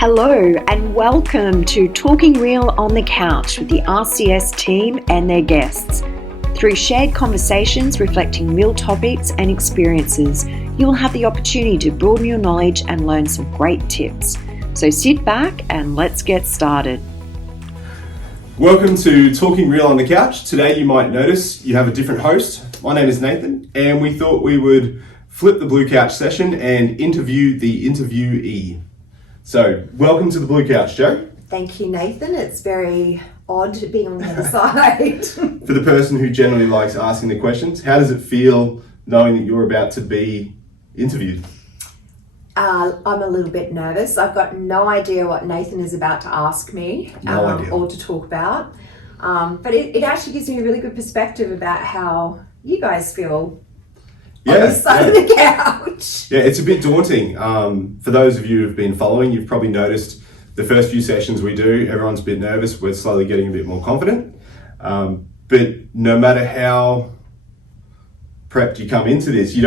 Hello and welcome to Talking Real on the Couch with the RCS team and their guests. Through shared conversations reflecting real topics and experiences, you will have the opportunity to broaden your knowledge and learn some great tips. So sit back and let's get started. Welcome to Talking Real on the Couch. Today you might notice you have a different host. My name is Nathan and we thought we would flip the Blue Couch session and interview the interviewee. So, welcome to the Blue Couch, Joe. Thank you, Nathan. It's very odd being on the other side. For the person who generally likes asking the questions, how does it feel knowing that you're about to be interviewed? I'm a little bit nervous. I've got no idea what Nathan is about to ask me or to talk about. But it actually gives me a really good perspective about how you guys feel on this side of the couch. Yeah, it's a bit daunting. For those of you who've been following, you've probably noticed the first few sessions we do, everyone's a bit nervous. We're slowly getting a bit more confident. But no matter how prepped you come into this, you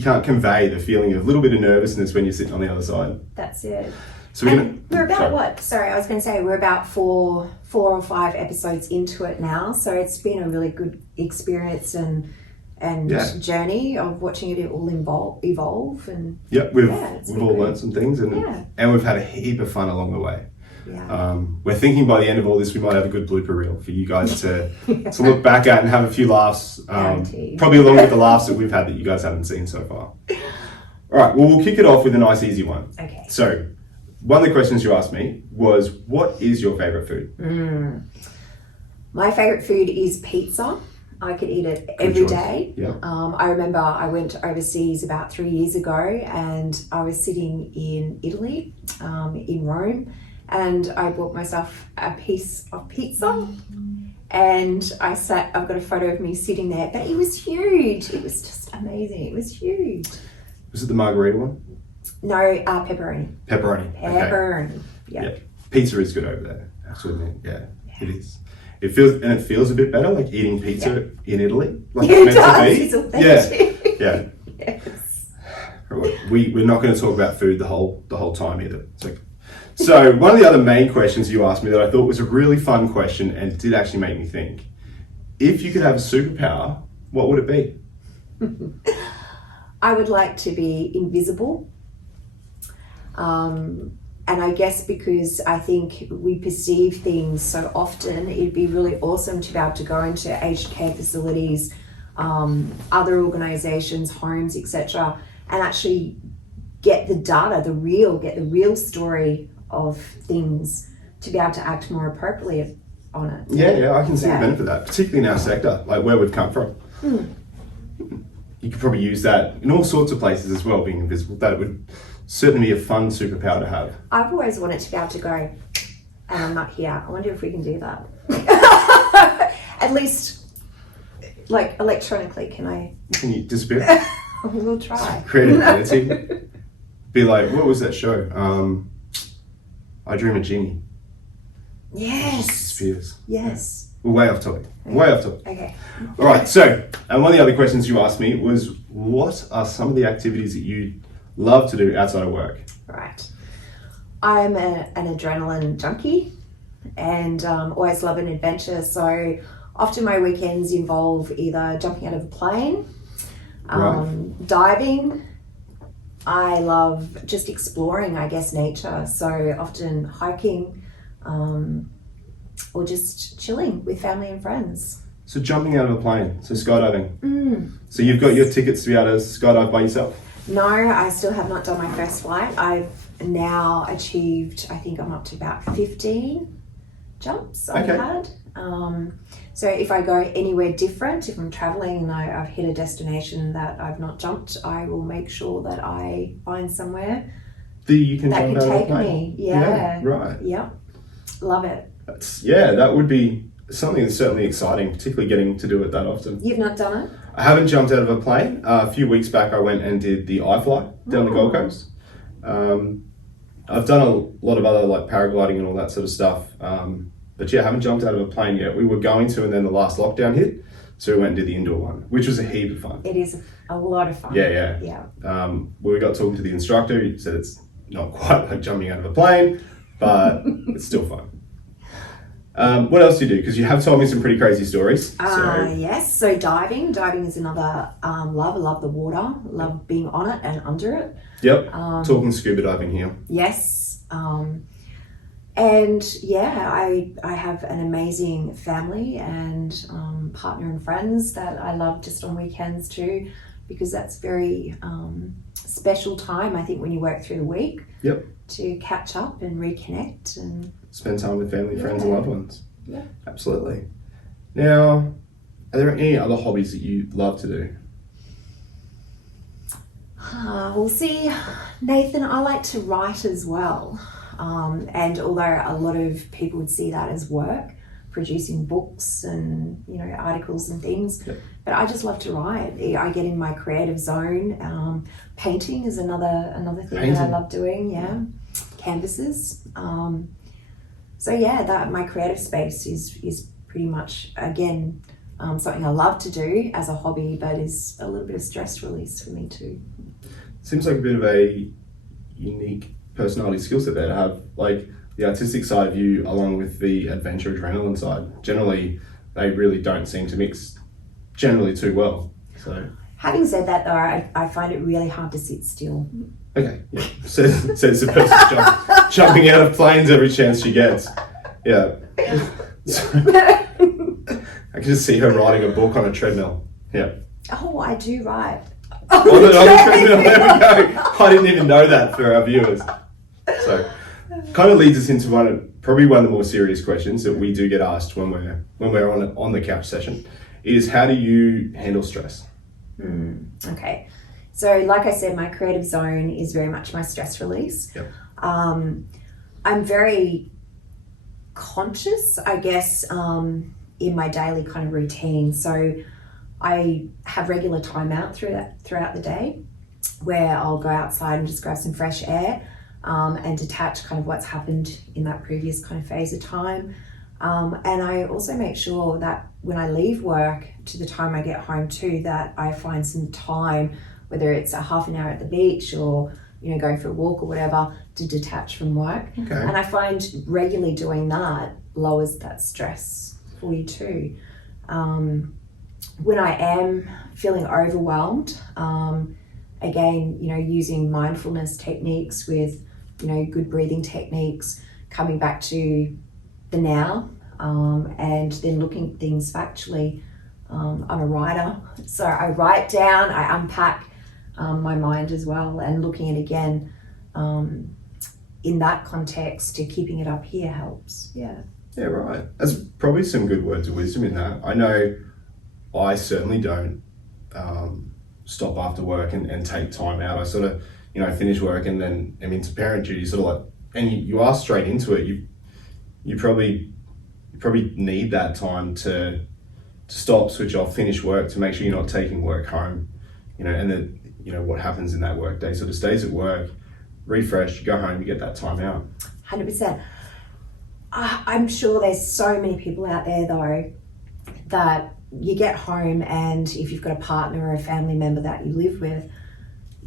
can't convey the feeling of a little bit of nervousness when you're sitting on the other side. That's it. So we're about we're about four or five episodes into it now. So it's been a really good experience and journey of watching it all evolve and we've all learned some things and we've had a heap of fun along the way. We're thinking by the end of all this we might have a good blooper reel for you guys to look back at and have a few laughs, probably along with the laughs that we've had that you guys haven't seen so far. Alright, well we'll kick it off with a nice easy one. Okay. So one of the questions you asked me was, what is your favourite food? My favourite food is pizza. I could eat it every day. Yeah. I remember I went overseas about 3 years ago and I was sitting in Italy, in Rome, and I bought myself a piece of pizza and I've got a photo of me sitting there, but it was huge. It was just amazing. It was huge. Was it the margarita one? No, pepperoni. Pepperoni. Pepperoni. Okay. Yeah. Pizza is good over there, actually. Yeah, it is. It feels a bit better, like eating pizza in Italy, like it's meant to be. Yeah. Yes. We're not going to talk about food the whole time either. So one of the other main questions you asked me that I thought was a really fun question and did actually make me think: if you could have a superpower, what would it be? I would like to be invisible. And I guess because I think we perceive things so often, it'd be really awesome to be able to go into aged care facilities, other organisations, homes, etc., and actually get the data, the real story of things to be able to act more appropriately on it. Yeah, I can see the benefit of that, particularly in our sector, like where we've come from. You could probably use that in all sorts of places as well, being invisible. That would certainly be a fun superpower to have. I've always wanted to be able to go, and I'm not here. I wonder if we can do that. At least, like electronically, can you disappear? We'll try. Creative editing. Be like, what was that show? I Dream a Genie. Yes. Disappears. Yes. We're way off topic. Way off topic. Okay. All right. So, and one of the other questions you asked me was, what are some of the activities that you love to do outside of work? Right. I'm an adrenaline junkie and always love an adventure. So often my weekends involve either jumping out of a plane, diving. I love just exploring, I guess, nature. So often hiking or just chilling with family and friends. So jumping out of a plane, so skydiving. So you've got your tickets to be able to skydive by yourself? No, I still have not done my first flight. I've now achieved, I think I'm up to about 15 jumps I've had. So if I go anywhere different, if I'm traveling and I've hit a destination that I've not jumped, I will make sure that I find somewhere that can take me. Yeah, right. Yep. Love it. That would be something that's certainly exciting, particularly getting to do it that often. You've not done it? I haven't jumped out of a plane. A few weeks back I went and did the iFly down the Gold Coast. I've done a lot of other like paragliding and all that sort of stuff. But yeah, I haven't jumped out of a plane yet. We were going to, and then the last lockdown hit. So we went and did the indoor one, which was a heap of fun. It is a lot of fun. Yeah. We got talking to the instructor. He said it's not quite like jumping out of a plane, but it's still fun. What else do you do? Because you have told me some pretty crazy stories. Yes, so diving is another love. I love the water, love being on it and under it. Yep, talking scuba diving here. Yes, and yeah, I have an amazing family and partner and friends that I love just on weekends too, because that's very special time, I think, when you work through the week. Yep. To catch up and reconnect and spend time with family, friends and loved ones. Yeah. Absolutely. Now, are there any other hobbies that you love to do? We'll see, Nathan, I like to write as well. And although a lot of people would see that as work, producing books and, you know, articles and things, yep. But I just love to write. I get in my creative zone. Painting is another thing that I love doing. Yeah, canvases. So yeah, that my creative space is pretty much, again, something I love to do as a hobby, but is a little bit of stress release for me too. Seems like a bit of a unique personality skill set there to have, like the artistic side of you along with the adventure adrenaline side. Generally, they really don't seem to mix generally too well. So, having said that though, I find it really hard to sit still. Okay, yeah. Says the person jumping out of planes every chance she gets. Yeah. So, I can just see her writing a book on a treadmill. Yeah. Oh, I do write. On the treadmill, there we go. I didn't even know that for our viewers. So, kind of leads us into one of the more serious questions that we do get asked when we're on the couch session, is how do you handle stress? Okay. So like I said, my creative zone is very much my stress release. Yep. I'm very conscious, I guess, in my daily kind of routine. So I have regular time out throughout the day where I'll go outside and just grab some fresh air and detach kind of what's happened in that previous kind of phase of time. And I also make sure that when I leave work to the time I get home too, that I find some time, whether it's a half an hour at the beach or, you know, going for a walk or whatever, to detach from work. Okay. And I find regularly doing that lowers that stress for you too. When I am feeling overwhelmed, again, you know, using mindfulness techniques with, you know, good breathing techniques, coming back to the now, and then looking at things factually. I'm a writer, so I write down, I unpack my mind as well, and looking at it again in that context to keeping it up here helps. Yeah, right. There's probably some good words of wisdom in that. I know I certainly don't stop after work and take time out. I sort of, you know, finish work and then I'm into parent duty, sort of like, and you are straight into it. You probably need that time to stop, switch off, finish work, to make sure you're not taking work home, you know, and then, you know, what happens in that work day sort of stays at work, refresh, you go home, you get that time out. 100%. I'm sure there's so many people out there though that you get home, and if you've got a partner or a family member that you live with,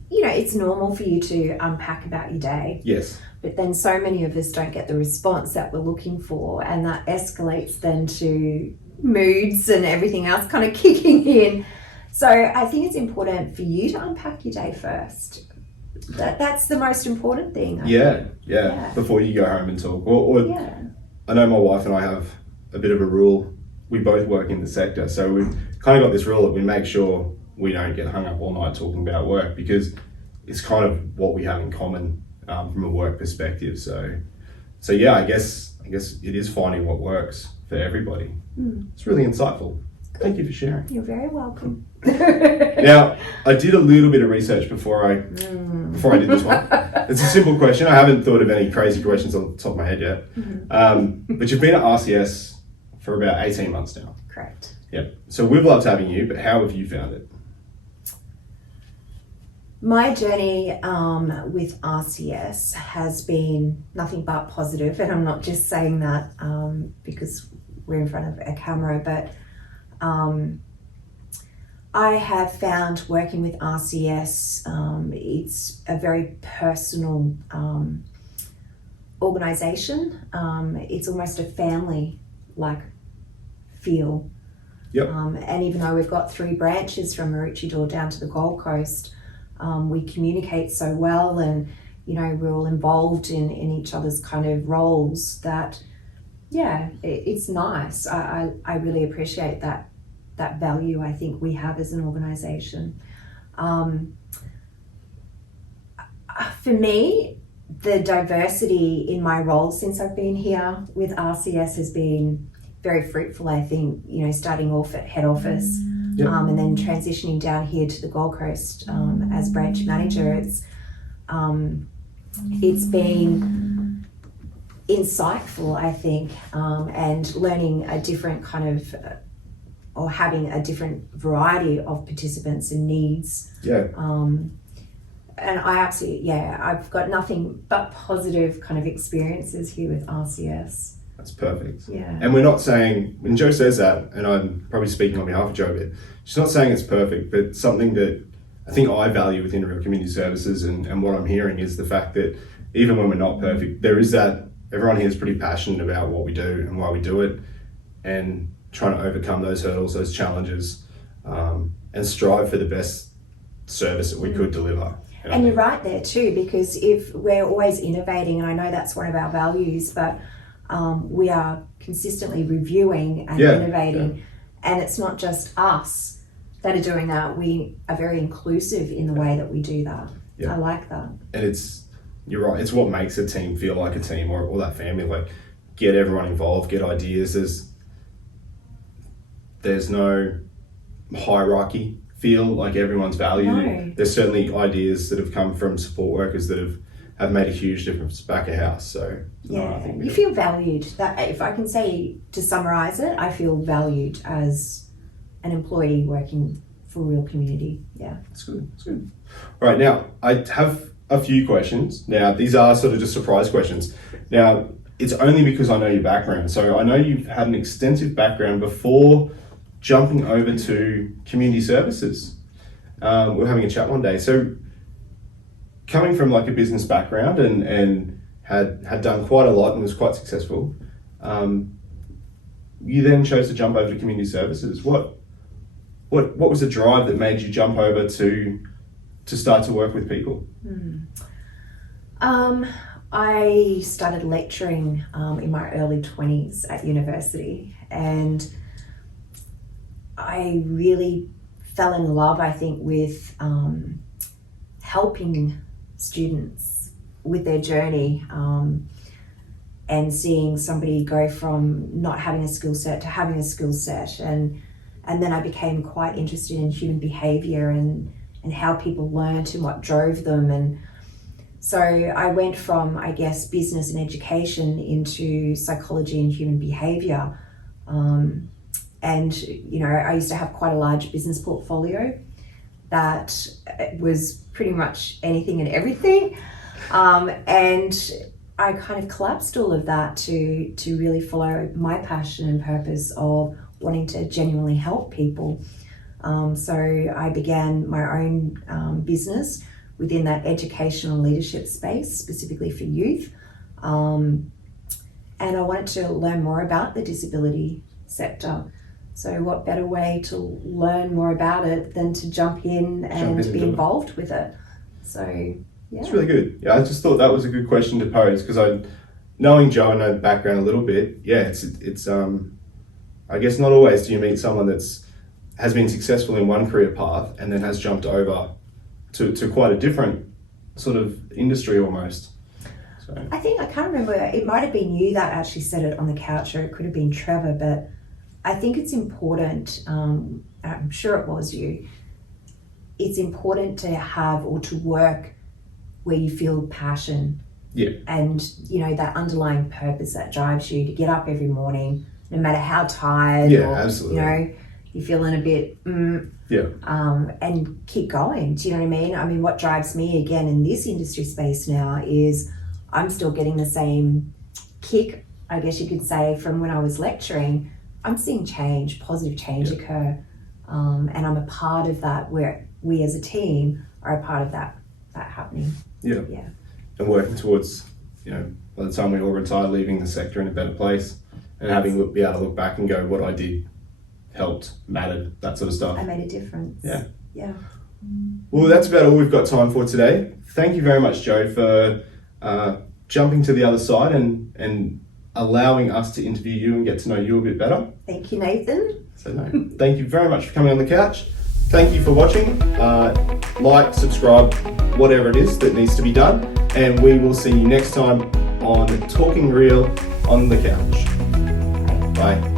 you know, it's normal for you to unpack about your day. Yes. But then so many of us don't get the response that we're looking for, and that escalates then to moods and everything else kind of kicking in. So I think it's important for you to unpack your day first. That's the most important thing. Yeah. Before you go home and talk. Or I know my wife and I have a bit of a rule. We both work in the sector, so we've kind of got this rule that we make sure we don't get hung up all night talking about work, because it's kind of what we have in common from a work perspective. So yeah, I guess it is finding what works for everybody. It's really insightful. Thank you for sharing. You're very welcome. Now, I did a little bit of research before I did this one. It's a simple question. I haven't thought of any crazy questions on the top of my head yet. But you've been at RCS for about 18 months now. Correct. Yep. So we've loved having you, but how have you found it? My journey with RCS has been nothing but positive, and I'm not just saying that I have found working with RCS, it's a very personal organisation. It's almost a family-like feel. Yep. And even though we've got 3 branches from Maroochydore down to the Gold Coast, we communicate so well, and we're all involved in each other's kind of roles that, it's nice. I really appreciate that value I think we have as an organisation. For me, the diversity in my role since I've been here with RCS has been very fruitful, I think, starting off at head office, Yep. And then transitioning down here to the Gold Coast as branch manager. It's been insightful, I think, and learning a different kind of, or having a different variety of participants and needs. Yeah. And I absolutely, I've got nothing but positive kind of experiences here with RCS. That's perfect. Yeah. And we're not saying, when Jo says that, and I'm probably speaking on behalf of Jo a bit, she's not saying it's perfect, but something that I think I value within Real Community Services and what I'm hearing is the fact that even when we're not perfect, there is that, everyone here is pretty passionate about what we do and why we do it, and trying to overcome those hurdles, those challenges, and strive for the best service that we could deliver. And you're right there too, because if we're always innovating, and I know that's one of our values, but we are consistently reviewing and innovating, and it's not just us that are doing that. We are very inclusive in the way that we do that. I like that. And you're right, it's what makes a team feel like a team, or that family. Like, get everyone involved, get ideas. There's no hierarchy feel, like everyone's valued. No. There's certainly ideas that have come from support workers that have made a huge difference back of house. So I think you feel valued. That, if I can say, to summarise it, I feel valued as an employee working for Real Community. Yeah, that's good. That's good. All right, now I have a few questions. Now these are sort of just surprise questions. Now it's only because I know your background. So I know you've had an extensive background before jumping over to community services. We're having a chat one day. So coming from like a business background and had done quite a lot and was quite successful, you then chose to jump over to community services. What was the drive that made you jump over to start to work with people? I started lecturing in my early 20s at university, and I really fell in love, I think, with helping students with their journey, and seeing somebody go from not having a skill set to having a skill set, and then I became quite interested in human behaviour and how people learnt and what drove them. And so I went from, I guess, business and education into psychology and human behaviour. And, I used to have quite a large business portfolio that was pretty much anything and everything. And I kind of collapsed all of that to really follow my passion and purpose of wanting to genuinely help people. So I began my own business within that educational leadership space, specifically for youth. And I wanted to learn more about the disability sector. So what better way to learn more about it than to jump in and be involved with it? So, yeah. It's really good. Yeah, I just thought that was a good question to pose, because knowing Jo and know the background a little bit, it's I guess not always do you meet someone has been successful in one career path and then has jumped over to quite a different sort of industry almost. So I think, I can't remember, it might have been you that actually said it on the couch, or it could have been Trevor, but I think it's important, I'm sure it was you, it's important to have or to work where you feel passion. Yeah. And, that underlying purpose that drives you to get up every morning, no matter how tired or, absolutely. You're feeling a bit, and keep going. Do you know what I mean? I mean, what drives me again in this industry space now is I'm still getting the same kick, I guess you could say, from when I was lecturing. I'm seeing change, positive change occur. and I'm a part of that, where we as a team are a part of that happening. Yeah. And working towards, by the time we all retire, leaving the sector in a better place and be able to look back and go, what I did helped, mattered, that sort of stuff. I made a difference. Yeah. Well, that's about all we've got time for today. Thank you very much, Jo, for jumping to the other side and allowing us to interview you and get to know you a bit better. Thank you, Nathan. So no, thank you very much for coming on the couch. Thank you for watching. Like, subscribe, whatever it is that needs to be done. And we will see you next time on Talking Real on the Couch. Bye.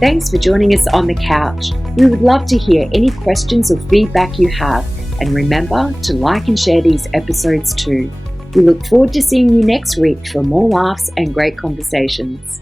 Thanks for joining us on the couch. We would love to hear any questions or feedback you have. And remember to like and share these episodes too. We look forward to seeing you next week for more laughs and great conversations.